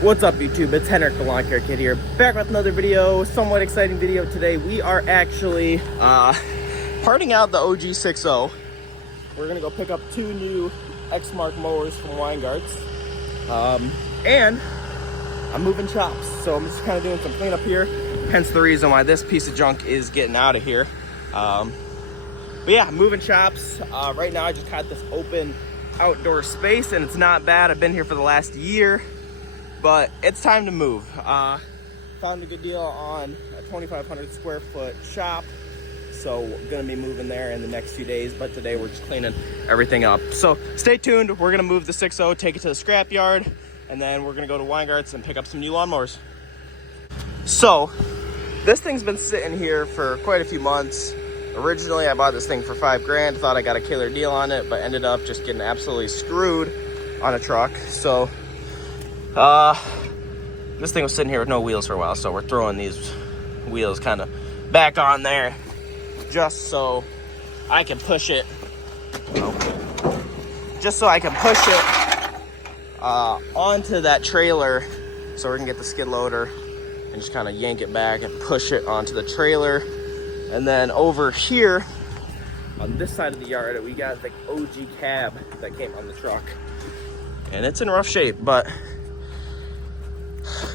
What's up YouTube, it's Henrik the Lawn Care Kid here, back with another video, somewhat exciting video today. We are actually parting out the OG60. We're gonna go pick up 2 new Exmark mowers from Weingart's. And I'm moving shops, so I'm just kind of doing some cleanup here, hence the reason why this piece of junk is getting out of here. But yeah, moving shops. Right now I just got this open outdoor space and it's not bad. I've been here for the last year. But it's time to move. Found a good deal on a 2,500 square foot shop. So gonna be moving there in the next few days, but today we're just cleaning everything up. So stay tuned, we're gonna move the 6.0, take it to the scrap yard, and then we're gonna go to Weingart's and pick up some new lawnmowers. So this thing's been sitting here for quite a few months. Originally I bought this thing for $5 grand, thought I got a killer deal on it, but ended up just getting absolutely screwed on a truck. So this thing was sitting here with no wheels for a while, so we're throwing these wheels kind of back on there just so I can push it. Onto that trailer so we can get the skid loader and just kind of yank it back and push it onto the trailer. And then over here on this side of the yard, we got the OG cab that came on the truck. And it's in rough shape, but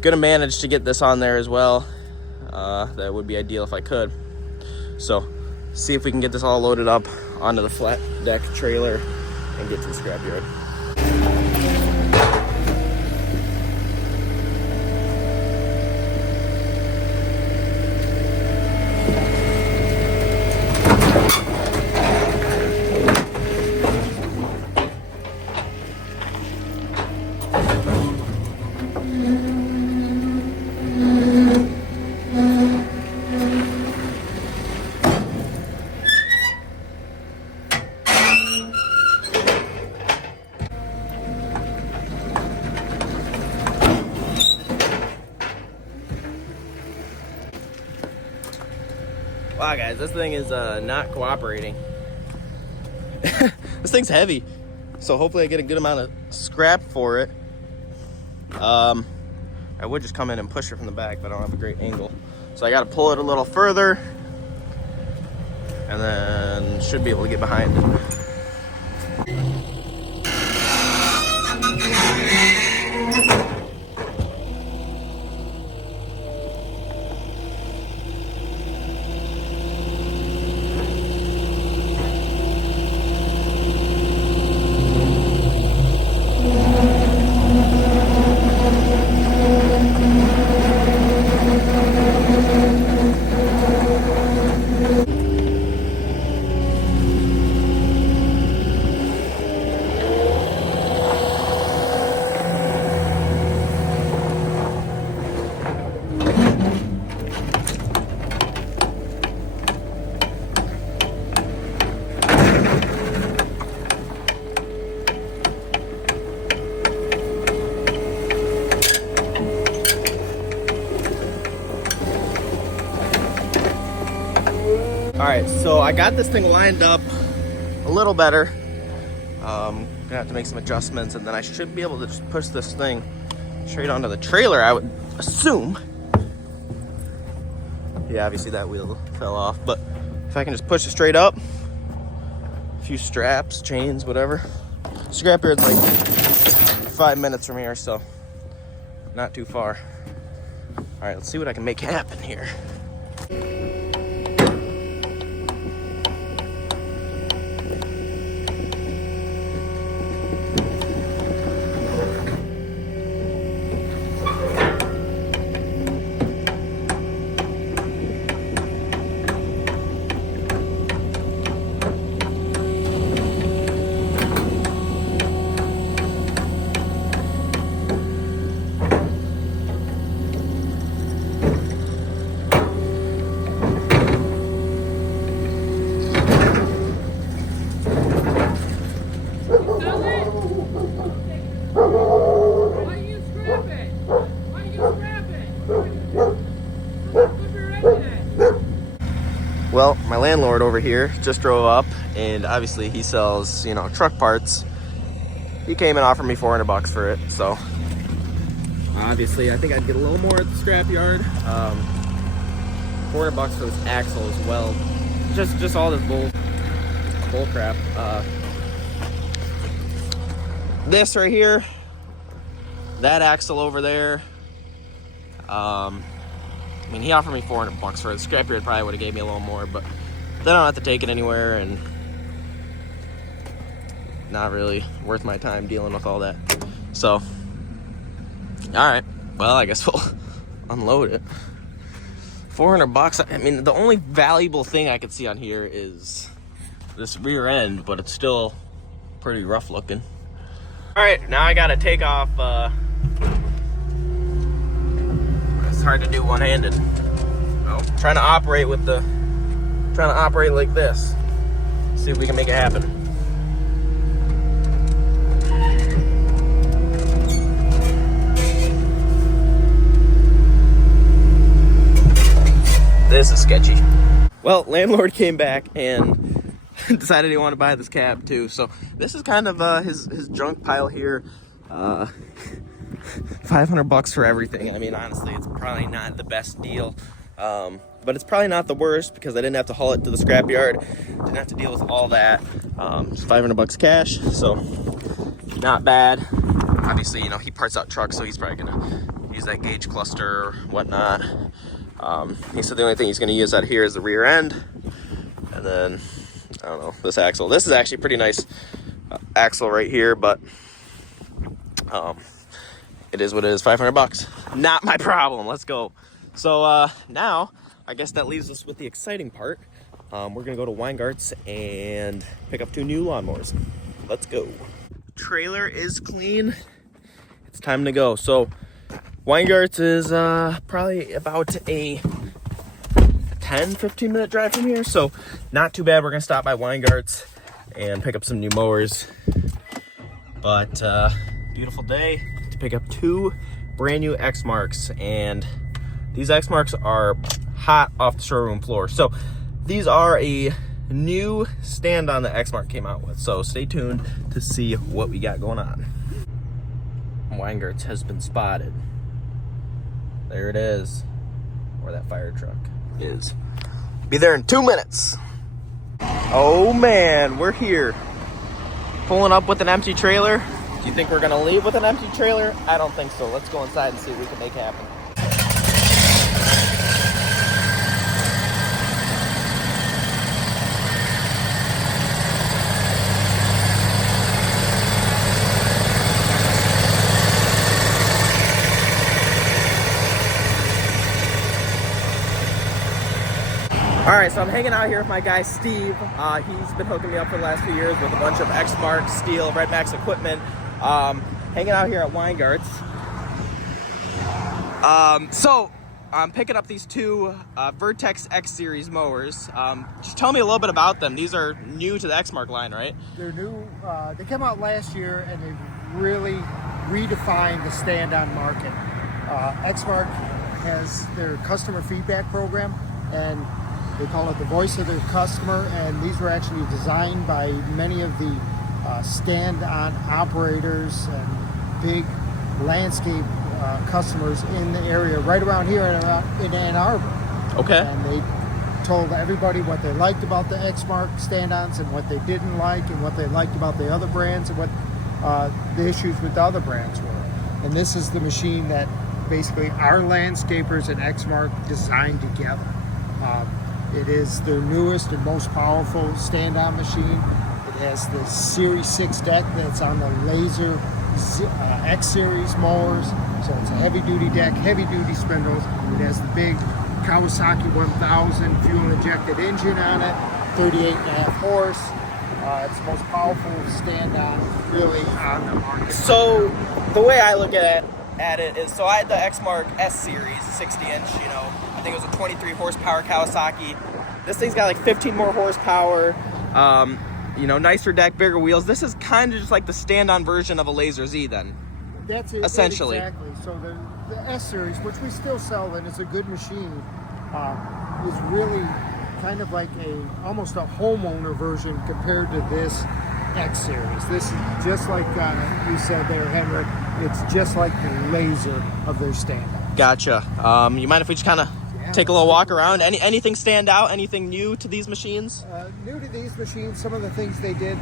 gonna manage to get this on there as well. That would be ideal if I could. So see if we can get this all loaded up onto the flat deck trailer and get to the scrapyard. Wow guys, this thing is not cooperating. This thing's heavy, so hopefully I get a good amount of scrap for it. I would just come in and push it from the back, but I don't have a great angle. So I gotta pull it a little further and then should be able to get behind it. All right, so I got this thing lined up a little better. Gonna have to make some adjustments and then I should be able to just push this thing straight onto the trailer, I would assume. Yeah, obviously that wheel fell off, but if I can just push it straight up, a few straps, chains, whatever. Scrapyard's like 5 minutes from here, so not too far. All right, let's see what I can make happen here. Well, my landlord over here just drove up, and obviously he sells, truck parts. He came and offered me $400 for it, so Obviously, I think I'd get a little more at the scrapyard. $400 for this axle as well. Just all this bull crap. This right here, that axle over there. I mean, he offered me $400 for it. Scrapyard probably would have gave me a little more, but then I don't have to take it anywhere, and not really worth my time dealing with all that. So, all right. Well, I guess we'll unload it. $400. I mean, the only valuable thing I could see on here is this rear end, but it's still pretty rough looking. All right, now I gotta take off. It's hard to do one-handed. Oh, trying to operate like this. See if we can make it happen. This is sketchy. Well, landlord came back and decided he wanted to buy this cab too. So this is kind of his junk pile here. $500 for everything. I mean, honestly, it's probably not the best deal, but it's probably not the worst because I didn't have to haul it to the scrapyard. Didn't have to deal with all that. Just $500 cash, so not bad. Obviously, you know, he parts out trucks, so he's probably gonna use that gauge cluster or whatnot. He said the only thing he's gonna use out here is the rear end, and then I don't know, this axle. This is actually pretty nice axle right here, but it is what it is. $500, not my problem. Let's go. So now I guess that leaves us with the exciting part. We're gonna go to Weingart's and pick up 2 new lawnmowers. Let's go. Trailer is clean. It's time to go. So Weingart's is probably about a 10-15 minute drive from here, so not too bad. We're gonna stop by Weingart's and pick up some new mowers. But beautiful day to pick up 2 brand new Exmarks, and these Exmarks are hot off the showroom floor. So these are a new stand-on that Exmark came out with, so stay tuned to see what we got going on. Weingart's has been spotted. There it is, where that fire truck is. Be there in 2 minutes. Oh man, we're here. Pulling up with an empty trailer. Do you think we're gonna leave with an empty trailer? I don't think so. Let's go inside and see what we can make happen. All right, so I'm hanging out here with my guy, Steve. He's been hooking me up for the last few years with a bunch of Exmark, steel, Red Max equipment. Hanging out here at Weingart's. So I'm picking up these 2 Vertex X-Series mowers. Just tell me a little bit about them. These are new to the Exmark line, right? They're new. They came out last year, and they really redefined the stand-on market. Exmark has their customer feedback program, and they call it the voice of their customer, and these were actually designed by many of the stand-on operators and big landscape customers in the area right around here in Ann Arbor. Okay. And they told everybody what they liked about the Exmark stand-ons and what they didn't like, and what they liked about the other brands, and what the issues with the other brands were. And this is the machine that basically our landscapers and Exmark designed together. It is their newest and most powerful stand-on machine. It has the Series 6 deck that's on the laser X-Series mowers. So it's a heavy-duty deck, heavy-duty spindles. It has the big Kawasaki 1000 fuel-injected engine on it, 38.5 horse. It's the most powerful stand-on really on the market. So the way I look at it is, so I had the Exmark S-Series, 60-inch, you know, I think it was a 23 horsepower Kawasaki. This thing's got like 15 more horsepower, you know, nicer deck, bigger wheels. This is kind of just like the stand-on version of a Laser Z then. That's it, essentially. Exactly. So the S-Series, which we still sell and it's a good machine, is really kind of like almost a homeowner version compared to this X-Series. This is just like you said there, Henrik. It's just like the laser of their stand-up. Gotcha. You mind if we just kind of take a little walk around? Anything stand out? Anything new to these machines? New to these machines, some of the things they did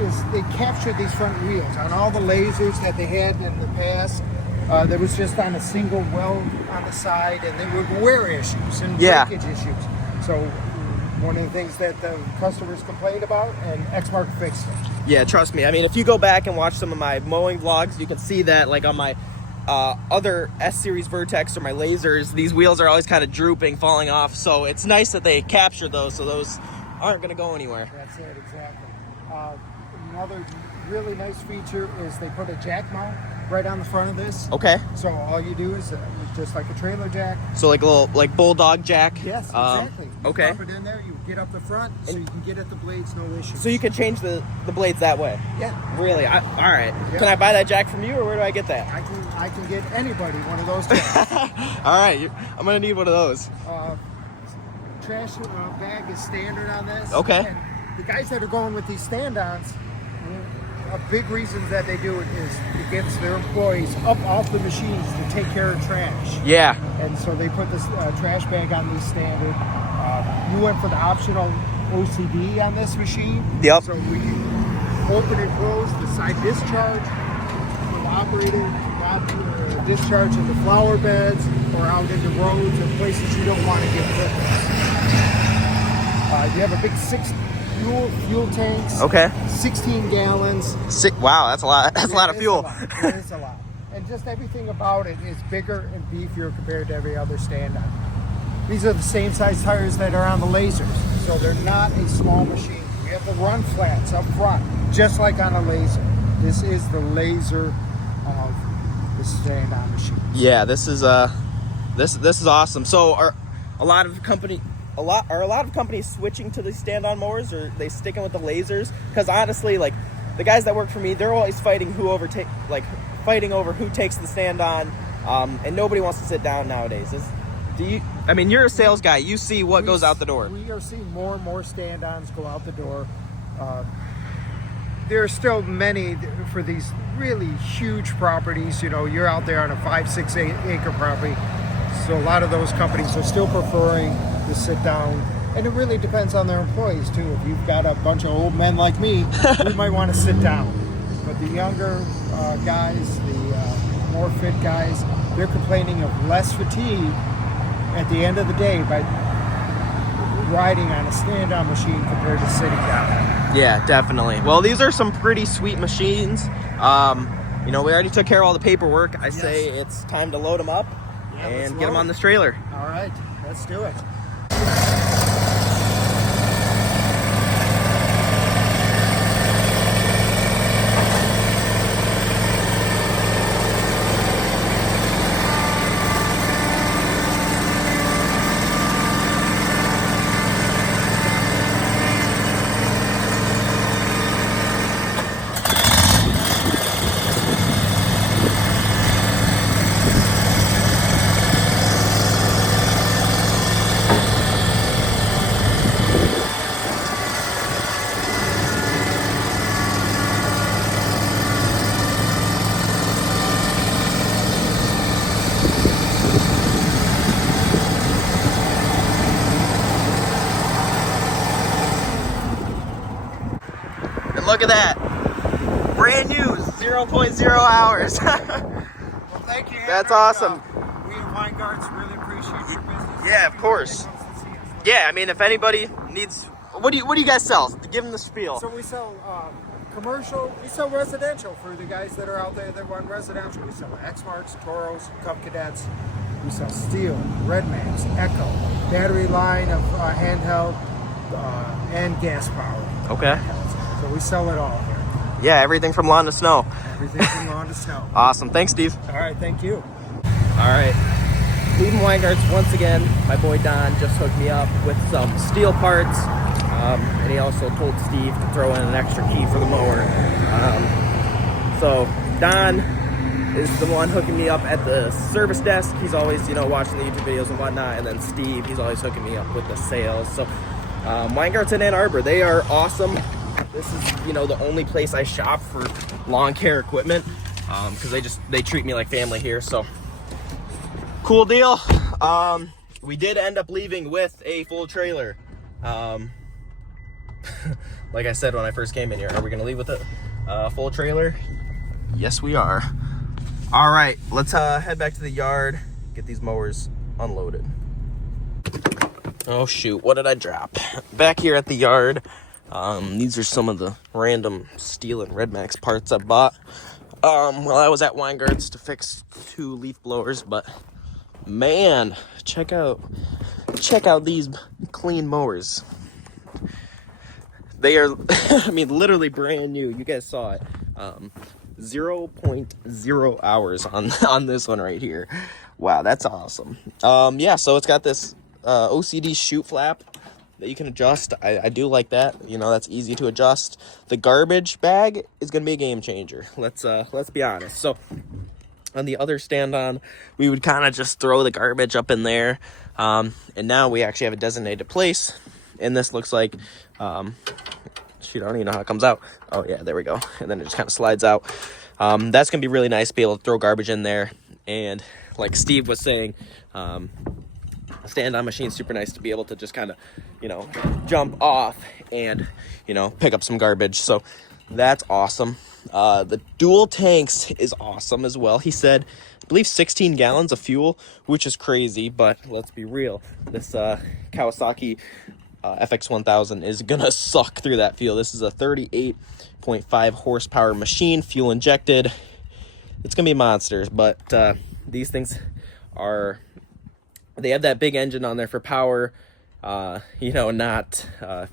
is they captured these front wheels on all the lasers that they had in the past. There was just on a single weld on the side, and there were wear issues and breakage issues. So one of the things that the customers complained about, and Exmark fixed it. Yeah, trust me. I mean, if you go back and watch some of my mowing vlogs, you can see that, like on my other S-Series Vertex or my lasers, these wheels are always kind of drooping, falling off. So it's nice that they capture those, so those aren't going to go anywhere. That's it, exactly. Another really nice feature is they put a jack mount right on the front of this. Okay. So all you do is just like a trailer jack. So like a little bulldog jack. Yes, exactly. You okay. Drop it in there. You get up the front, so you can get at the blades, no issue. So you can change the blades that way. Yeah. Really? All right. Yeah. Can I buy that jack from you, or where do I get that? I can get anybody one of those jacks. All right. I'm gonna need one of those. Trash bag is standard on this. Okay. And the guys that are going with these stand-ons, a big reason that they do it is it gets their employees up off the machines to take care of trash. Yeah. And so they put this trash bag on these standard. You went for the optional OCD on this machine. Yep. So we can open and close the side discharge for the operator, discharge into flower beds or out into roads or places you don't want to get picked. You have a big 6 fuel tanks. Okay. 16 gallons. Wow, that's a lot. That's a lot of fuel. It is a lot. And just everything about it is bigger and beefier compared to every other stand-on. These are the same size tires that are on the lasers, so they're not a small machine. We have the run flats up front, just like on a laser. This is the laser of the stand-on machine. Yeah, this is awesome. So are a lot of companies switching to the stand-on mowers, or are they sticking with the lasers? Because honestly, like the guys that work for me, they're always fighting over who takes the stand-on, and nobody wants to sit down nowadays. I mean, you're a sales guy. You see what goes out the door. We are seeing more and more stand-ons go out the door. There are still many for these really huge properties. You know, you're out there on a 5-6 acre property. So a lot of those companies are still preferring to sit down. And it really depends on their employees too. If you've got a bunch of old men like me, we might want to sit down. But the younger guys, the more fit guys, they're complaining of less fatigue at the end of the day by riding on a stand-on machine compared to sitting down. Yeah, definitely. Well, these are some pretty sweet machines. You know, we already took care of all the paperwork. I say it's time to load them up and get them on this trailer. All right, let's do it. Look at that. Brand new, 0.0 hours. Well, thank you. That's awesome. We at Weingart's really appreciate your business. Yeah, of course. Yeah, I mean, if anybody needs... What do you guys sell? Give them the spiel. So we sell commercial, we sell residential for the guys that are out there that run residential. We sell Exmarks, Toros, Cub Cadets. We sell Steel, Redmans, Echo, battery line of handheld, and gas power. Okay. So we sell it all here. Yeah, everything from lawn to snow. Everything from lawn to snow. Awesome. Thanks, Steve. All right, thank you. All right. Leaving Weingart's once again. My boy Don just hooked me up with some steel parts. And he also told Steve to throw in an extra key for the mower. So Don is the one hooking me up at the service desk. He's always, you know, watching the YouTube videos and whatnot. And then Steve, he's always hooking me up with the sales. So Weingart's in Ann Arbor. They are awesome. This is, you know, the only place I shop for lawn care equipment, because they treat me like family here. So cool deal. We did end up leaving with a full trailer. Like I said when I first came in here, are we gonna leave with a full trailer? Yes, we are. All right, let's head back to the yard, get these mowers unloaded. Oh shoot, what did I drop? Back here at the yard, these are some of the random Steel and Red Max parts I bought while I was at Weingart's to fix 2 leaf blowers. But man, check out these clean mowers. They are, I mean, literally brand new. You guys saw it. 0.0 hours on this one right here. Wow, that's awesome. Yeah, so it's got this OCD chute flap that you can adjust. I do like that. You know, that's easy to adjust. The garbage bag is gonna be a game changer. Let's be honest. So on the other stand-on, we would kind of just throw the garbage up in there, and now we actually have a designated place. And this looks like, shoot, I don't even know how it comes out. Oh yeah, there we go. And then it just kind of slides out. That's gonna be really nice to be able to throw garbage in there. And like Steve was saying, stand-on machine, super nice to be able to just kind of, you know, jump off and, you know, pick up some garbage. So that's awesome. The dual tanks is awesome as well. He said, I believe 16 gallons of fuel, which is crazy, but let's be real. This Kawasaki FX1000 is gonna suck through that fuel. This is a 38.5 horsepower machine, fuel injected. It's gonna be monsters, but these things are, they have that big engine on there for power, you know, not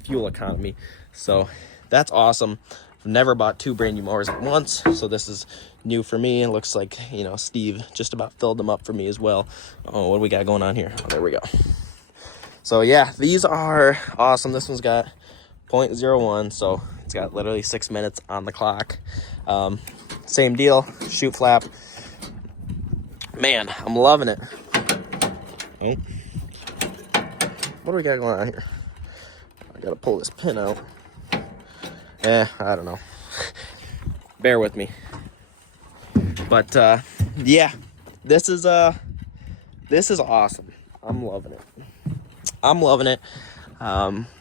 fuel economy. So that's awesome. I've never bought 2 brand new mowers at once, so this is new for me. It looks like, you know, Steve just about filled them up for me as well. Oh, what do we got going on here? Oh, there we go. So yeah, these are awesome. This one's got 0.01, so it's got literally 6 minutes on the clock. Same deal, chute flap. Man, I'm loving it. Oh. What do we got going on here? I gotta pull this pin out. I don't know. Bear with me. But yeah, this is awesome. I'm loving it.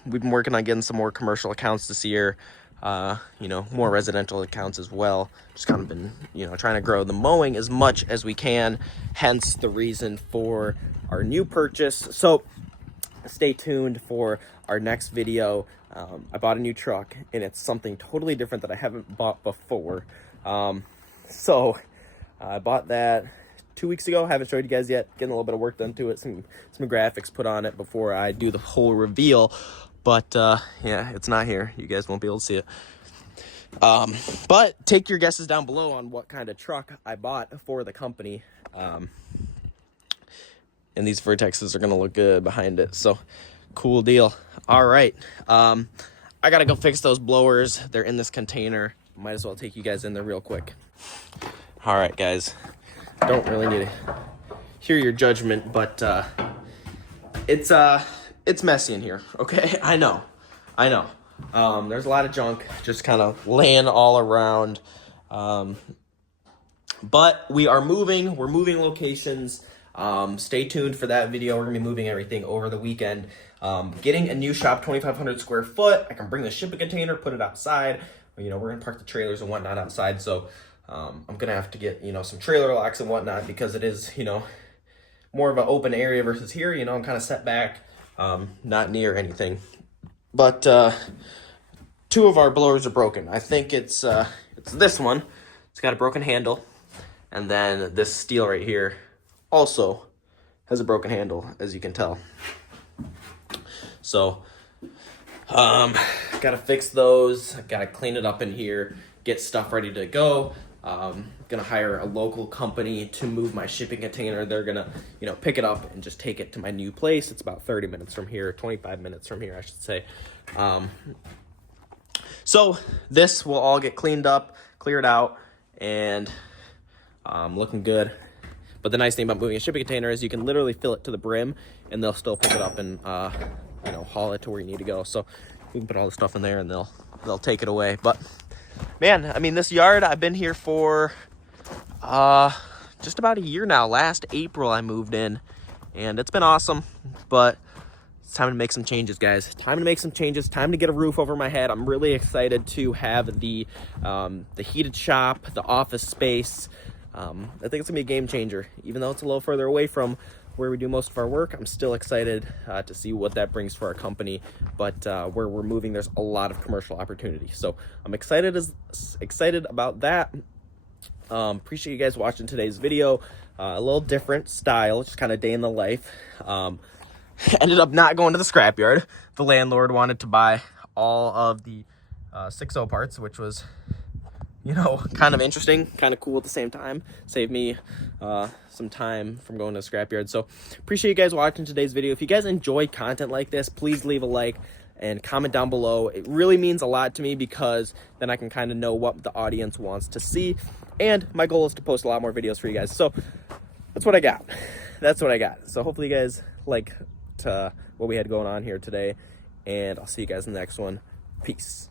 We've been working on getting some more commercial accounts this year. You know, more residential accounts as well. Just kind of been, you know, trying to grow the mowing as much as we can. Hence the reason for our new purchase. So stay tuned for our next video. I bought a new truck, and it's something totally different that I haven't bought before. So I bought that 2 weeks ago. Haven't showed you guys yet. Getting a little bit of work done to it. Some graphics put on it before I do the whole reveal. But yeah, it's not here. You guys won't be able to see it. But take your guesses down below on what kind of truck I bought for the company. And these Vertexes are going to look good behind it. So cool deal. All right. I got to go fix those blowers. They're in this container. Might as well take you guys in there real quick. All right, guys. Don't really need to hear your judgment, but it's messy in here. Okay, I know. There's a lot of junk just kind of laying all around. But we are moving. We're moving locations. Stay tuned for that video. We're gonna be moving everything over the weekend. Getting a new shop, 2,500 square foot. I can bring the shipping container, put it outside. You know, we're gonna park the trailers and whatnot outside. So I'm gonna have to get, you know, some trailer locks and whatnot, because it is, you know, more of an open area versus here. You know, I'm kind of set back, not near anything. But 2 of our blowers are broken. I think it's this one. It's got a broken handle, and then this steel right here also has a broken handle, as you can tell. So gotta fix those. Gotta clean it up in here, get stuff ready to go. Gonna hire a local company to move my shipping container. They're gonna, you know, pick it up and just take it to my new place. It's about 30 minutes from here, 25 minutes from here, I should say. So this will all get cleaned up, cleared out, and looking good. But the nice thing about moving a shipping container is you can literally fill it to the brim, and they'll still pick it up and you know, haul it to where you need to go. So we can put all the stuff in there, and they'll they'll take it away. But man, I mean, this yard, I've been here for just about a year now. Last April I moved in, and it's been awesome, but it's time to make some changes, guys. Time to make some changes. Time to get a roof over my head. I'm really excited to have the heated shop, the office space. I think it's gonna be a game changer. Even though it's a little further away from where we do most of our work, I'm still excited to see what that brings for our company. But where we're moving, there's a lot of commercial opportunity. So I'm excited about that. Appreciate you guys watching today's video. A little different style, just kind of day in the life. Ended up not going to the scrapyard. The landlord wanted to buy all of the 6.0 parts, which was, you know, kind of interesting, kind of cool at the same time. Saved me some time from going to the scrapyard. So appreciate you guys watching today's video. If you guys enjoy content like this, please leave a like and comment down below. It really means a lot to me, because then I can kind of know what the audience wants to see. And my goal is to post a lot more videos for you guys. So that's what I got. That's what I got. So hopefully you guys like what we had going on here today, and I'll see you guys in the next one. Peace.